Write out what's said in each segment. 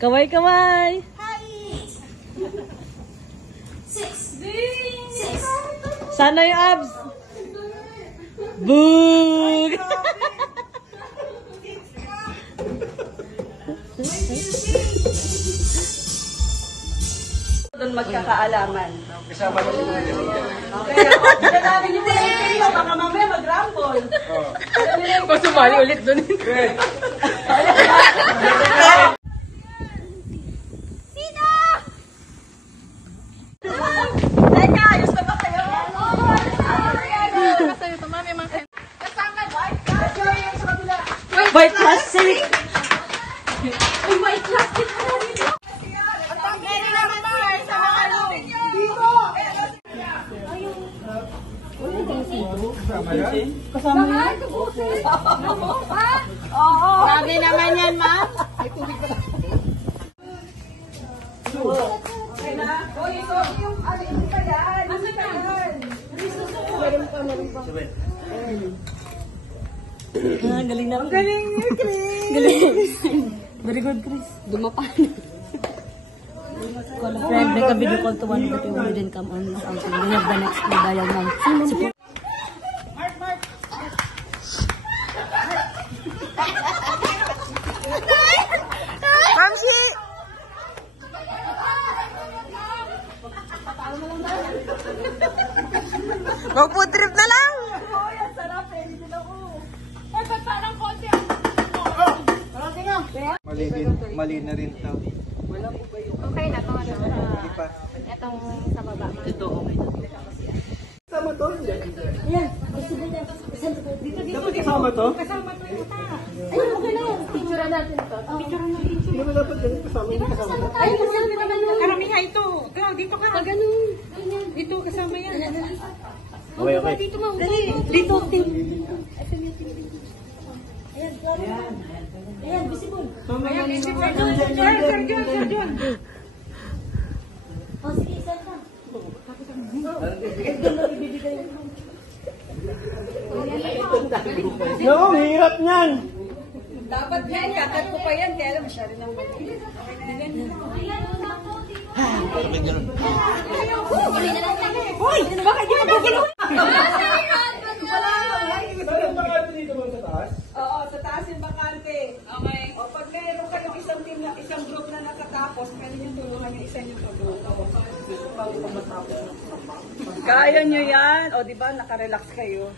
Kaway-kaway! Hi! 6! Sana yung abs? Boog! Doon magkakaalaman. Kasama na sila. Okay, okay namin yung kayo. Baka mamaya mag-rumble. Kung sumali ulit doon. Sino? Teka, ayos na ba kayo? White plastic! Ay, white plastic ka na rin. Ang gani naman sir sa mga lubig dito. Kasama yan? Oo. Sabi naman yan, ma'am. Okay na? Uy, ito yung alin pa yan. Ano pa yan? Meron pa. Ah, galing na. Ang galing niyo, Chris. Galing. Very good, Chris. Dumapan. Call a friend, make a video call to one but you didn't come on this outing. We have the next clue dial now. Support. Mamsi! Mag-food trip na lang! Uy, ang sarap. Pwede din ako. Ay, ba't parang konti? Mali na rin to. Okay na to, ano? Hindi pa. Itong sa baba. Ito, okay. Kasama to? Dapat kasama to? Kasama to yung mata. Ayun, okay na yan. Picture natin to. Picture natin. Hindi mo dapat ganun kasama. Hindi kasama. Ay, kasama naman yun. Karamihan ito. Ikaw, dito ka. Pag ganun. Dito, kasama yan. Okay, okay. Dito mo. Dito, Tim. Ayan, visible. Ayan, isi pa. Sir John. O, sige, isa ka. No, hirap niyan. Dapat yan, kakat ko pa yan. Kaya alam, masyado nang Hoy! Bakit di mo ba kinuha? Oo, sa taas yung bakante. Okay. O, pag meron kayong isang team na, isang group na nakatapos, pwede nyo tulungan yung isa nyo pag-group. Kaya nyo yan. O, di ba, nakarelax kayo.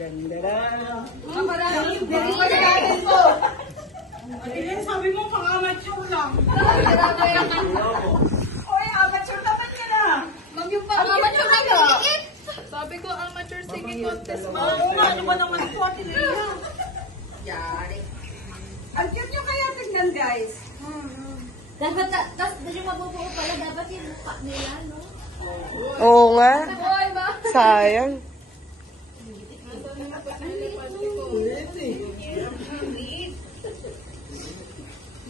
Ganda. Sabi mo, pang-amateur lang. Oy, amateur naman yan ah. Ma'am, yung pang-amateur na yun. Sabi ko, amateur singing contest, ma'am. Oo nga, ano ba naman po, Atilea? Yari. Ang cute nyo kaya tignan, guys. Dapat, tapos yung mabubuo pala, dapat yung mukha nila, no? Oo nga. Hoy, ba? Sayang.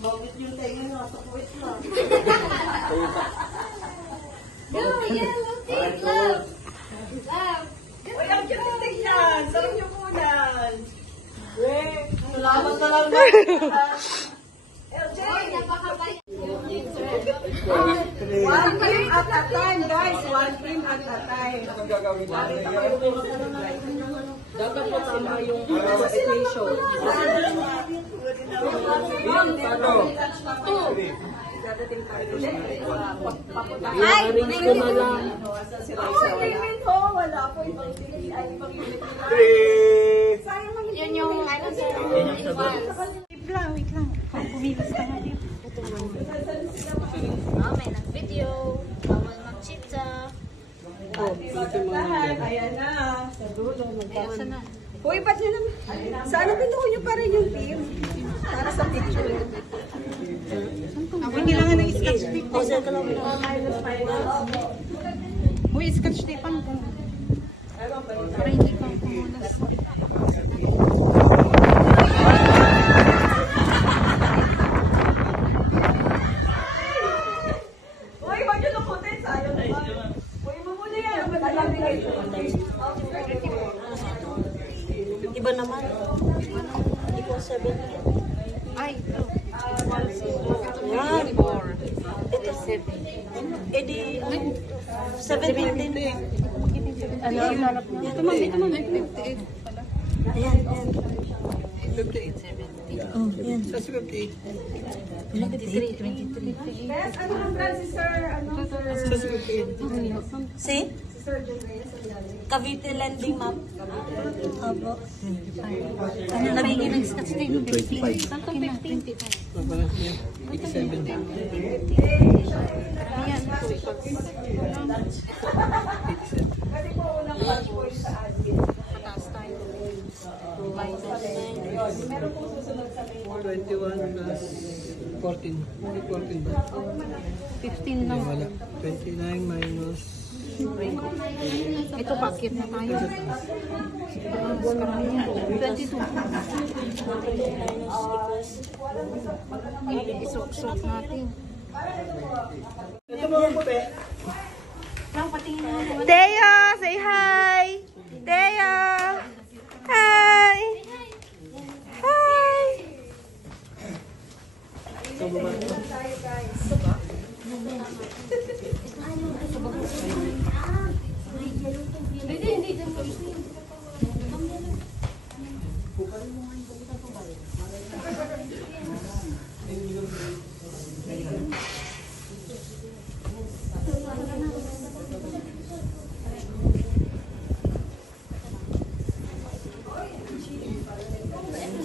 Bakit yung tayo nasa kuwit lang? Go, yellow team, love! Love! Uy, ang cute yung tignan. Sarap nyo kunan. Salamat na lang. LJ! Hoy, napakabay. One team at a time, guys. One team at a time. Dapat po tama yung equation. Ay, Arrange ko na lang. Wala po ibang unit. Ay, ibang unit. Sayang lang yun yung, ano, sir, advance. Wait lang. Pumilas ka nga dito. Oh, may nag-video. Bawal mag-chitsa. Ayan na. Sa dulo. Ayan na. Uy, ba't nyo naman? Sana pinuho nyo pa rin yung team. Para sa picture. Hindi kailangan ng sketch tape. Uy, sketch tape ang para hindi pa pumunas. Uy, wag nyo lukutin. Sayang naman. Uy, mamuna yan. Iba naman. Hindi ko 7. Ay, ito. Yan. 715. Ano? Ito ma'am, ito ma'am. 58 pala. Ayan, ayan. 58, 70. Oh, ayan. Sa 58. 23. Bes, ano ang brand si Sir? Ano, Sir? Sa 58. See? Cavite Lending Map. Opo. Ano nabigyan ng scotch tape? 25. Saan to 50? 87. Pwede po unang passport sa admin. Pataas tayo. Meron po susunod sa main. 21 plus 14. May 14 ba? 15 lang. Wala. 29 minus... Ito packet na tayo. 22. Isok-sok natin. Ito mga puti. Teo, say hi. Teo. Hi. Hi.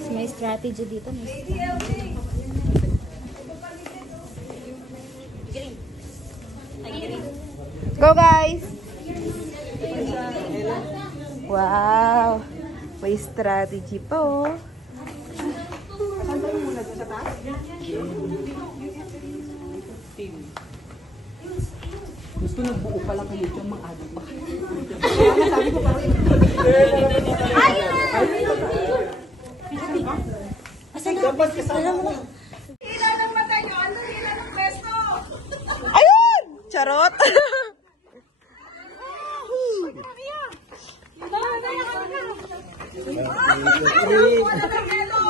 May strategy dito. Go guys. Wow. May strategy po. Gusto nagbuo pala kayo dyan, mga ano pa. Dapat kasama mo. Hila ng mata nyo, ano hila ng pesto? Ayun! Charot. Wala ng yelo, wala ng yelo.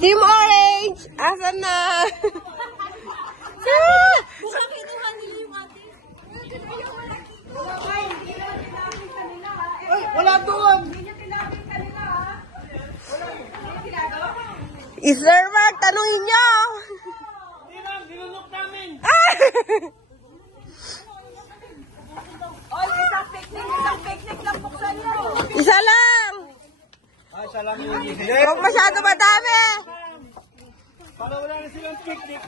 Team Orange! Asan na? Wala doon! Sir Mark, tanungin nyo! Nilunok namin! Oy, isang picnic lang buksan nyo. Isa lang! Ah, siya lang yung Huwag masyado madami! Para wala na silang picnic.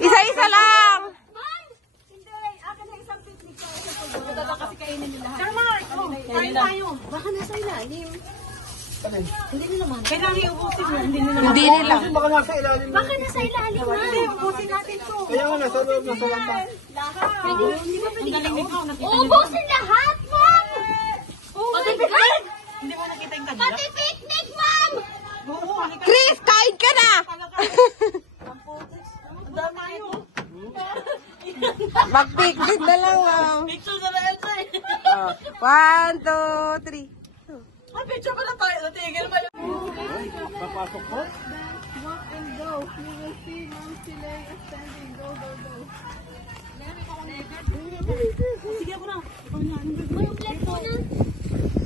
Isa-isa lang! Hindi, akin na isang picnic. Kasi kainin nila. Tama, kain tayo. Baka nasa ilalim. Hindi nila man. Kailangan iubusin na. Hindi nila. Kasi baka nasa ilalim. Baka nasa ilalim na. Hindi, ubusin natin to. Kaya nga nasa loob, nasa lahat. Lahat. Ang galing nito. Ubusin lahat, ma'am! Pati picnic! Hindi mo nakita yung kanila? Pati picnic, ma'am! Oo, halika. Chris, kain ka na! Ang dami yun. Mag-picnic na lang, ma'am. Picture na na Elsa eh. 1, 2, 3. Ah, picture pa lang tayo. Natigil pa yun. Papasok ko? Walk and go. You will see Ma'am Silay ascending. Go, go, go. Sige ako na.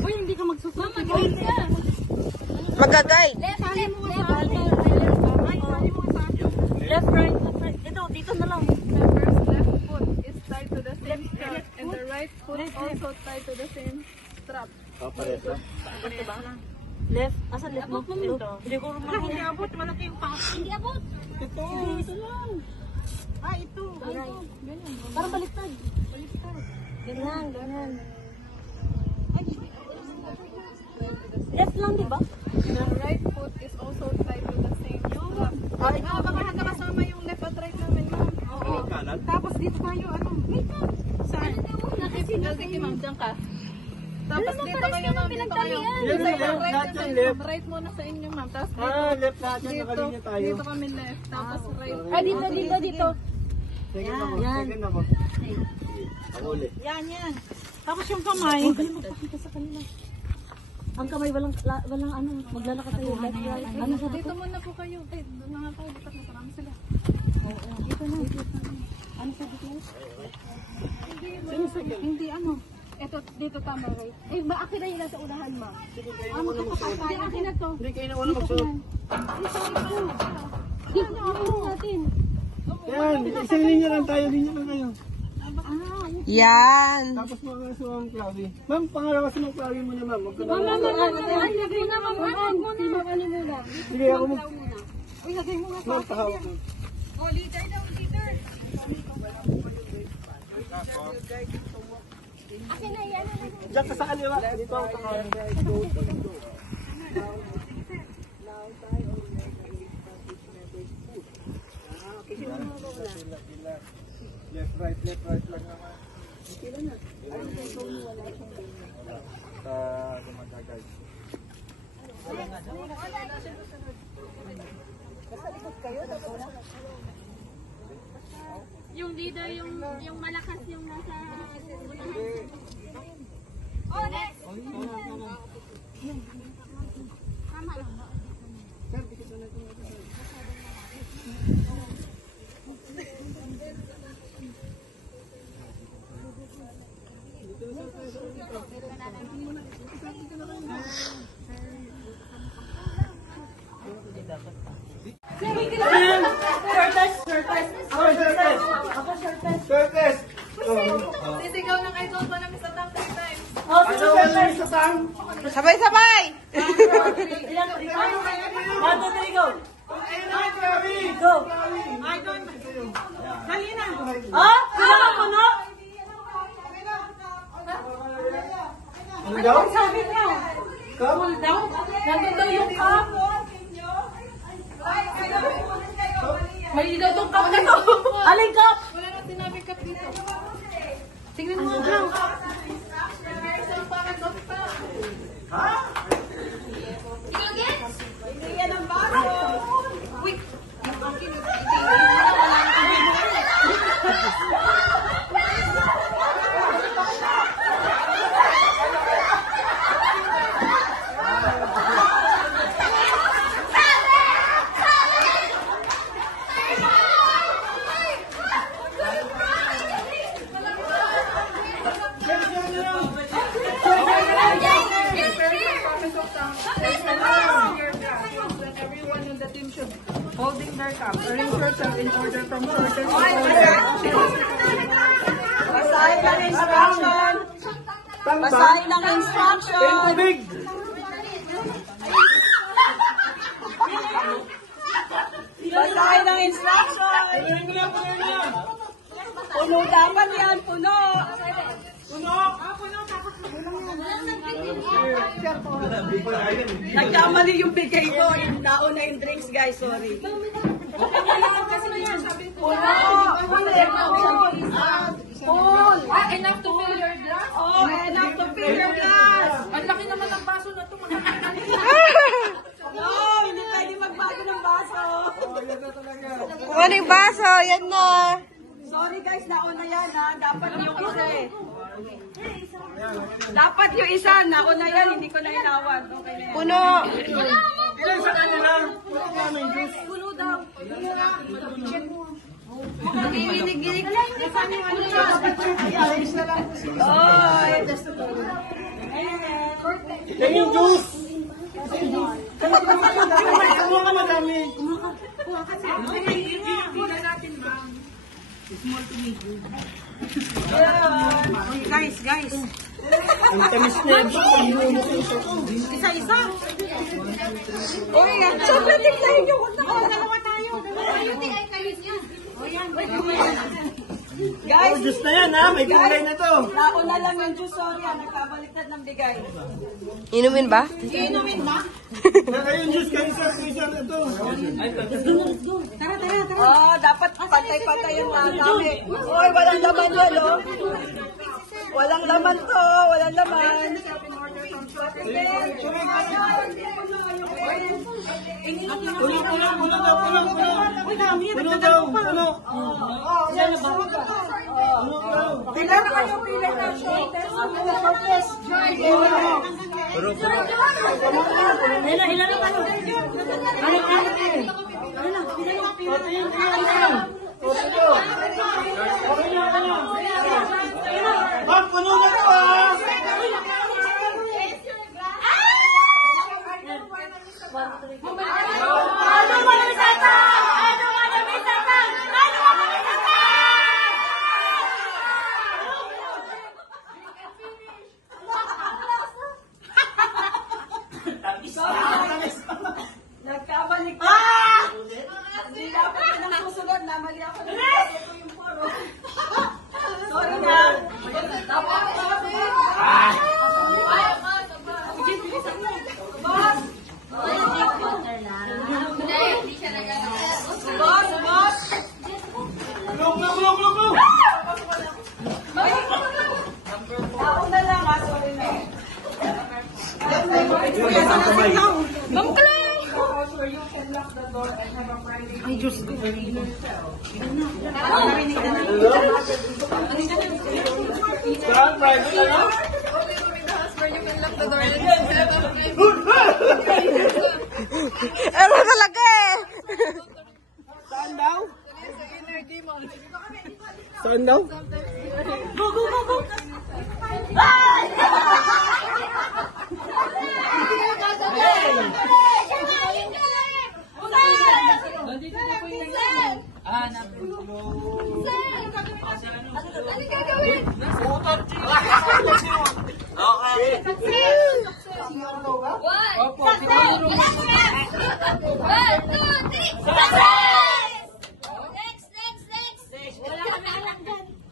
Uy, hindi ka magsusunod. Mag-guide. Left, right. Ito, dito na lang. The first left foot is tied to the same strap and the right foot also tied to the same strap. Papareto. Left. Asan left mo? Ito. Hindi ko naman. Hindi abot, malaki yung pa. Hindi abot. Ito. Ito lang. Ah, ito. Parang baliktad. Ganyan, ganyan. Left lang, di ba? The right foot is also tied to the same strap. Ah, baka nakasama yung left at right namin, ma'am. Oo. Kanan? Tapos dito tayo, ano? Wait lang. Saan? Sige, ma'am, dyan ka. Tapos dito kayo, ma'am, dito kayo. Yan, Sa yan, right lahat yung yung sa'yo, left. ma'am. Right muna sa inyo, ma'am. Tapos Ah, left lahat yan. dito, Nakalinya tayo. dito kami left. Tapos right. Ah, dito. Second ako. Yan. Second ako. Ako ulit. Yan, yan. Tapos yung kamay. Huwag kayong magpakita sa kanila. Ang kamay walang ano, maglalakad tayo. Ano sabi ko? Dito muna po kayo. Doon na nga tayo. Lipat na parang sila. Dito na. Ano sabi ko? Hindi ano. Ito, dito tama, right? Eh, akin na yun nasa unahan, ma. Makakapasaya. Hindi, akin na to. Hindi kayo na wala magsunod. Dito na ako natin. Yan, isang linya lang tayo, linya lang kayo. Yan. Tapos mga suwang Cloudy. Ma'am, pangalawa si Ma'am Cloudy muna, ma'am. Huwag ka na. Lagay na, ma'am. Si Ma'am ano muna. Sige, ako mo. Uy, lagay mo nga sa Ma'am, tahawak mo. Oh, leader daw, leader. Akin na yan. Diyan ka sa kanila. Dito ako tahawak. Left, right lang naman. Sa gumagagay. Yung leader, yung malakas yung nasa unahan. Oh, next! Tama lang ba? Curtis! Sisigaw ng idol ko namin sa top 3 times. Ano wala sa tang? Sabay-sabay. Dali na. Ano daw? Sabi niya. Cup? Nandun daw yung cup. May ilaw tong cup na to. Aling cup? Wala na sinabi cup dito. Tingnan mo nga. Hindi yan ang baso. Wait. Everyone in the team should holding their cup. Arrange yourself in order from shortest to Basahin ng instruction. Basahin ng instruction. Tubig! Basahin ng instruction. Puno dapat yan, puno. Nagkamali yung bigay ko. Yung nauna yung drinks, guys. Sorry. Full. enough to fill your glass. Oh, enough to fill your glass. Ang laki naman ng baso na ito. No, hindi pwede magbago ng baso. Kung ano yung baso, yan na. Sorry guys, nauna yan ha. Dapat yung isa eh. Dapat yung isa, nauna yan, hindi ko na inawan. Okay na yan. Puno. Ilan sa kanila? Puno daw. Ginig-ginig. Yan yung juice! Ano ka madami? Guys. Ang tamis na yung Isa-isa. Oh, yan. Sobrang tignan yung dalawa tayo. Guys, juice na yan ha, may kulay na to. nauna lang yung juice, sorry, nagkabaliktad ng bigay. Inumin ba? Inumin ba? Ayun juice, kanisa ito. Oh, dapat pantay-pantay yung mga dami. Oy, walang laman yun, oh. Walang laman to, walang laman. Puno daw. Tingnan Meron kayong pila na shortest. Shortest. Ilan na kayo? Ma'am, puno na to ah! Nagkabalik ka. Hindi dapat ka nang susunod na. Mali ako na yung poro. Sorry na. Tapos, boss. Boss, boss. Look, look, look, look, look! Tao na lang ha. Sorry na. Ay, Diyos ko. Saan, private ano? Ano talaga eh? Saan daw? Saan daw?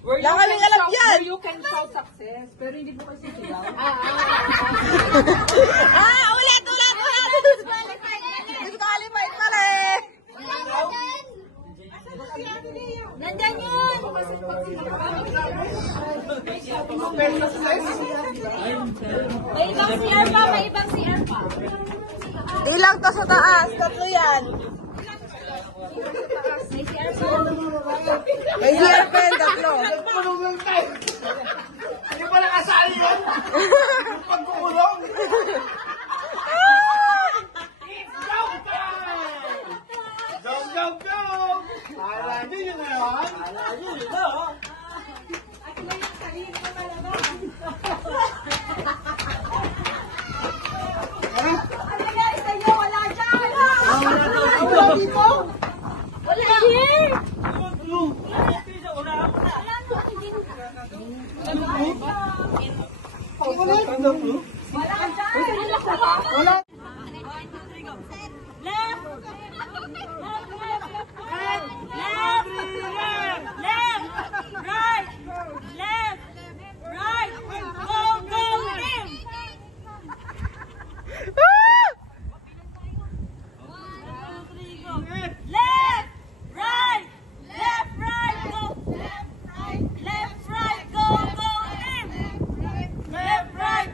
Wala kaming alam yan. You can shout success, pero hindi po kasi sigaw. Ulit. Disqualified pala eh. Nandyan yun! May ibang CR pa, may ibang CR pa. Ilang to sa taas? Tatlo yan. May CR pa. May CR pen, tatlo. Hindi pa nakasali yun? Yung pagkukulong? Jump, jump, jump! Hala nyo yun na yun? Hala nyo yun na oh! Wala here! Left, right,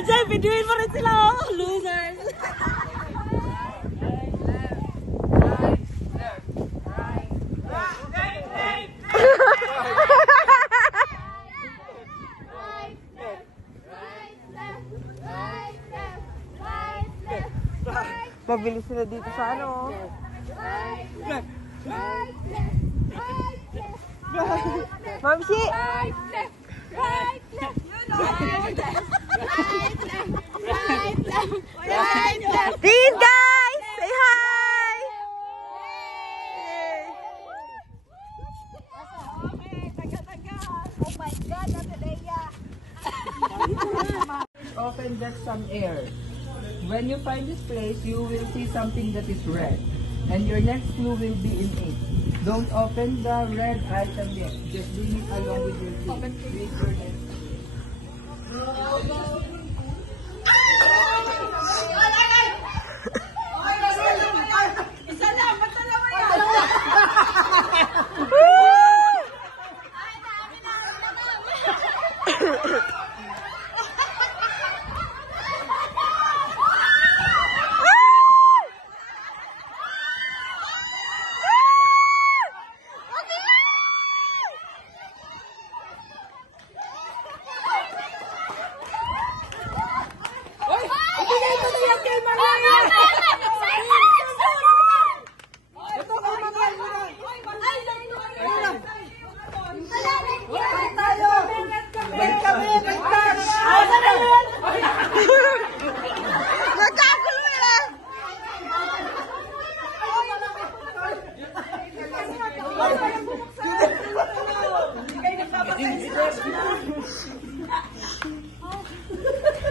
Ajay, biduin mo rin sila, oh. Losers. Mabilis sila dito sa ano. Mamsi! Please guys! Say hi! Open just some air. When you find this place, you will see something that is red. And your next clue will be in ink. Don't open the red item yet. Just bring it along with your clue. Read your next.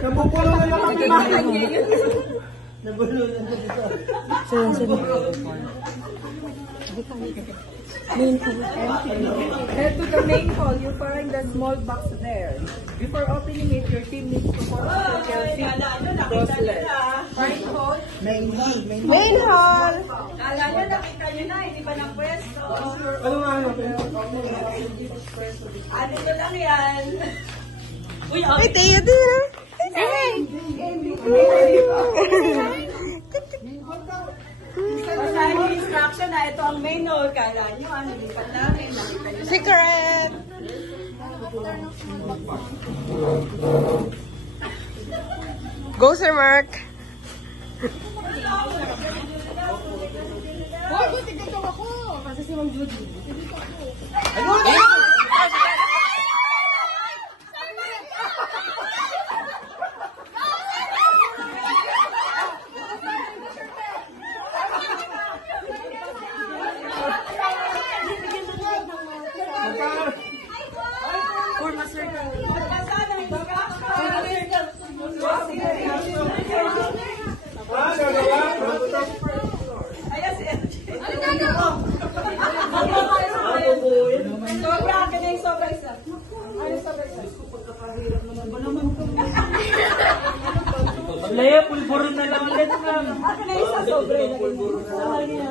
Nabubulo na lang kami. Nabulo na dito. Head to the main hall. You find the small box there. Before opening it, your team needs to follow the Chelsea process. Main hall. Main hall! Kala nyo, nakita nyo na, hindi pa ng pwesto. Ano nga ano? Ano to lang yan? Uy, Ay, tayo din. basahin yung instruction na ito ang main hall. Kala nyo, ano, lipat namin. Nakita nyo. Secret! Go, Sir Mark! Sobra, kanya yung sobra isa. Ano sobra isa? Laya, pulburon na lang ulit. Akin na isa sobra. Pulburon na lang.